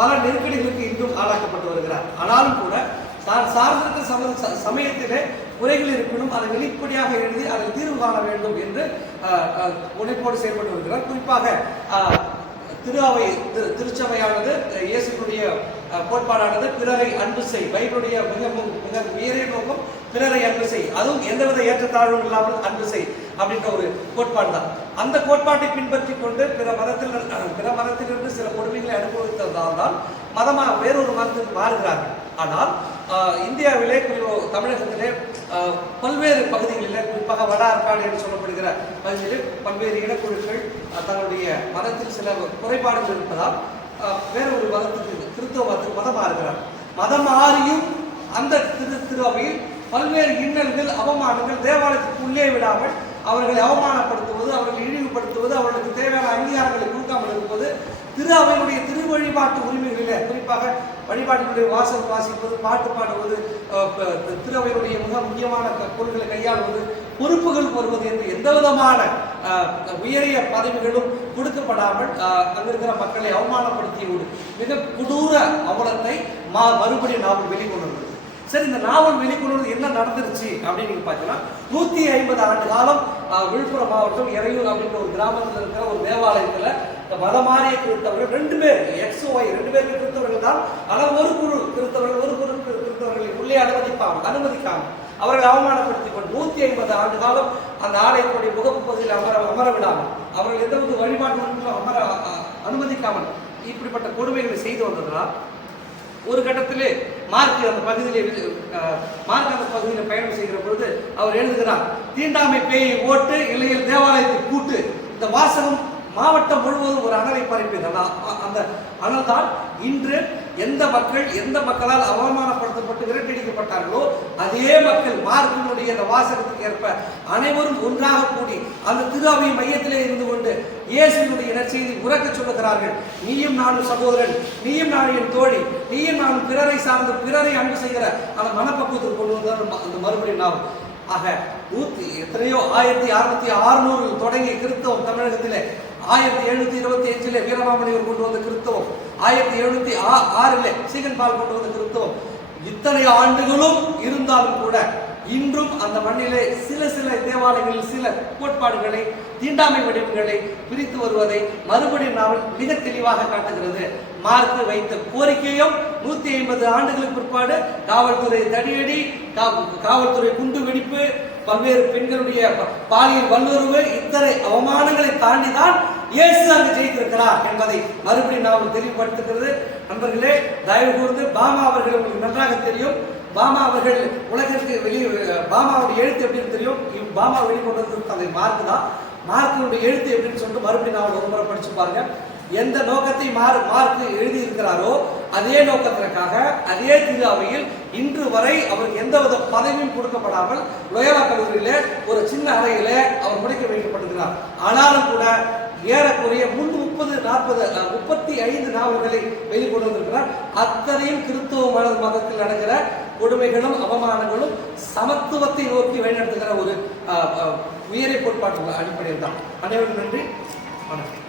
பல நெருக்கடிகளுக்கு இன்றும் ஆளாக்கப்பட்டு வருகிறார். ஆனாலும் கூட தான் சார்ந்திருக்க சமயத்திலே குறைகள் இருப்பினும் அதை வெளிப்படையாக எழுதி அதை தீர்வு காண வேண்டும் என்று முனைப்போடு செயல்பட்டு வருகிறார். குறிப்பாக திருஅவை திருச்சபையானது இயேசுடைய கோட்பாடானது பிறரை அன்பு செய். பைபிளுடைய மிக உயரிய நோக்கம் பிறரை அன்பு செய், அதுவும் எந்தவித ஏற்றத்தாழ்வும் இல்லாமல் அன்பு செய் அப்படின்ற ஒரு கோட்பாடு தான். அந்த கோட்பாட்டை பின்பற்றி கொண்டு பிற மதத்திலிருந்து சில கொடுமைகளை அனுபவித்ததால் தான் வேறொரு மதத்துக்கு மாறுகிறார்கள். ஆனால் இந்தியாவிலே தமிழகத்திலே பல்வேறு பகுதிகளில் குறிப்பாக வட ஆற்காடு என்று சொல்லப்படுகிற பகுதிகளில் பல்வேறு இனக்குழுக்கள் தங்களுடைய மதத்தில் சில குறைபாடுகள் இருப்பதால் வேற ஒரு மதத்துக்கு கிறிஸ்தவ மதத்துக்கு மதம் மாறுகிறார். மதம் மாறியும் அந்த திருஅவையில் பல்வேறு இன்னல்கள் அவமானங்கள் தேவாலயத்துக்கு உள்ளே விடாமல் அவர்களை அவமானப்படுத்துவது, அவர்களை இழிவுபடுத்துவது, அவர்களுக்கு தேவையான அங்கீகாரங்களை கொடுக்காமல் இருப்பது, திரு அவையுடைய திரு வழிபாட்டு உரிமைகளிலே குறிப்பாக வழிபாட்டினுடைய வாசல் வாசிப்பது, பாட்டு பாடுவது, திரு அவையுடைய மிக முக்கியமான பொருட்களை கையாளுவது, பொறுப்புகள் வருவது என்று எந்த விதமான உயரிய பதவிகளும் கொடுக்கப்படாமல் அங்கிருக்கிற மக்களை அவமானப்படுத்திய மிக கொடூர அவலத்தை மறுபடியும் நாவல் வெளிக்கொண்டு. சரி, இந்த நாவல் வெளிக்கொண்டு என்ன நடந்துருச்சு அப்படின்னு நீங்க பார்த்தீங்கன்னா 150 ஆண்டு காலம் விழுப்புரம் மாவட்டம் எறையூர் அப்படின்ற ஒரு கிராமத்தில் இருக்கிற ஒரு தேவாலயத்துல மதமாறிய கிறிஸ்தவர்கள் 2 பேர் XY 2 பேருக்கு கிறிஸ்தவர்கள் தான். ஆனால் ஒரு குழு கிறிஸ்தவர்களை உள்ளே அனுமதிக்காமல் அவர்களை அவமானப்படுத்திக் கொண்டு 150 ஆண்டு காலம் அந்த ஆலயத்தினுடைய முகப்பு பகுதியில் அமர விடாமல் அவர்கள் எந்தவித வழிபாட்டு அனுமதிக்காமல் இப்படிப்பட்ட கொடுமைகளை செய்து வந்ததுனால் ஒரு கட்டத்திலே மார்க் அந்த பகுதியில் பயணம் செய்கிற பொழுது அவர் எழுதுகிறார், தீண்டாமை பேயை ஓட்டு இல்லையில் தேவாலயத்தை கூட்டு. இந்த வாசகம் மாவட்டம் முழுவதும் ஒரு அனலை பரப்பியது. அந்த அனல் தான் இன்று எந்த மக்களால் அவமானப்படுத்தப்பட்டு விரட்டடிக்கப்பட்டார்களோ அதே மக்கள் மார்க்கினுடைய இந்த வாசகத்துக்கு ஏற்ப அனைவரும் ஒன்றாக கூடி அந்த திருஅவை மையத்திலே இருந்து கொண்டு இயேசுவினுடைய நற்செய்தி உறக்க சொல்லுகிறார்கள். நீயும் நானும் சகோதரன், நீயும் நானும் என் தோழி, நீயும் நானும் பிறரை சார்ந்து பிறரை அன்பு செய்கிற அந்த மனப்பக்குவத்தில் கொண்டு வந்தார் அந்த மறுபடியும் நாம். ஆக எத்தனையோ 1600 தொடங்கிய கிறிஸ்தவம் தமிழகத்திலே 1725 வீரமாமணிவர் கொண்டு வந்த கிறிஸ்தவம், 1706 சீகன்பால் கொண்டு வந்த கிறிஸ்தவம், இத்தனை ஆண்டுகளும் இருந்தாலும் கூட இன்றும் அந்த மண்ணிலே சில தேவாலயங்களில் சில கோட்பாடுகளை தீண்டாமை வடிவங்களை பிரித்து வருவதை மறுபடியும் நாவல் மிக தெளிவாக காட்டுகிறது. மார்க்கு வைத்த கோரிக்கையும் 150 ஆண்டுகளுக்கு பிற்பாடு காவல்துறை தடியடி, காவல்துறை குண்டு வெடிப்பு, பல்வேறு பெண்களுடைய பாலியல் வல்லுறவு, இத்தனை அவமானங்களை தாண்டிதான் இயேசு அங்கு ஜெயித்திருக்கிறார் என்பதை மறுபடியும் நாவல் தெளிவுபடுத்துகிறது. நண்பர்களே, தயவு கூர்ந்து பாமா அவர்கள் உங்களுக்கு நன்றாக தெரியும். பாமா அவர்கள் உலகிற்கு பாமாவுடைய எழுத்து எப்படின்னு தெரியும். பாமா வெளிக்கொண்டு வந்து அந்த மார்க்கு தான். மார்க்கினுடைய எழுத்து எப்படின்னு சொல்லிட்டு மறுபடியும் நாவல் ஒரு முறை படிச்சு பாருங்க. எந்த நோக்கத்தை மார்க்கு எழுதியிருக்கிறாரோ அதே நோக்கத்திற்காக அதே திரு அவையில் இன்று வரை அவருக்கு எந்தவித பதவியும் கொடுக்கப்படாமல் லோயோலா கல்லூரியில ஒரு சின்ன அறையில அவர் முடிக்க வைக்கப்படுகிறார். ஆனாலும் கூட ஏறக்குறைய 35 நாவல்களை வெளிக்கொண்டு வந்திருக்கிறார். அத்தனையும் கிறிஸ்தவ மதத்தில் நடக்கிற கொடுமைகளும் அவமானங்களும் சமத்துவத்தை நோக்கி வழிநடத்துகிற ஒரு உயரிய கோட்பாட்டு அடிப்படையில் தான். அனைவரும் நன்றி, வணக்கம்.